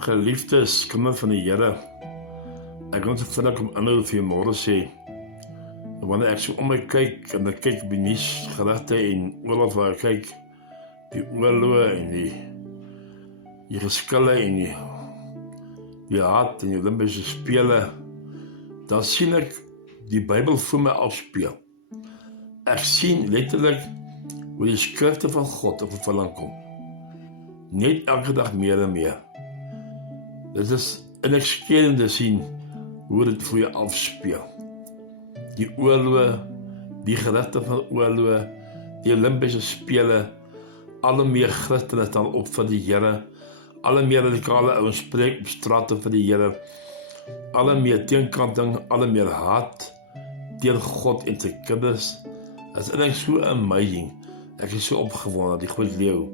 Geliefdes, kinders van die Here, ek wil so vinnig om inhou vir môre sê, wanneer ek so om my kyk, en ek kyk op die nuusgerigte en oral waar ek kyk, die oorloë en die geskille en die haat en die Olympiese spele, dan sien ek die Bybel voor my afspeel. Ek sien letterlik hoe die skrifte van God op vervulling kom. Net elke dag meer en meer. Dit is innigskedend te sien hoe dit voor jou afspeel. Die oorloë, die gerigte van oorloë, die Olympiese spele, alle meer Christene staan op vir die Here, alle meer radikale ouens spreek op strate vir die Here, alle meer teenkanting, alle meer haat teen God en sy kinders. Dit is eintlik so amazing. Ek is so opgewonde, die groot leeu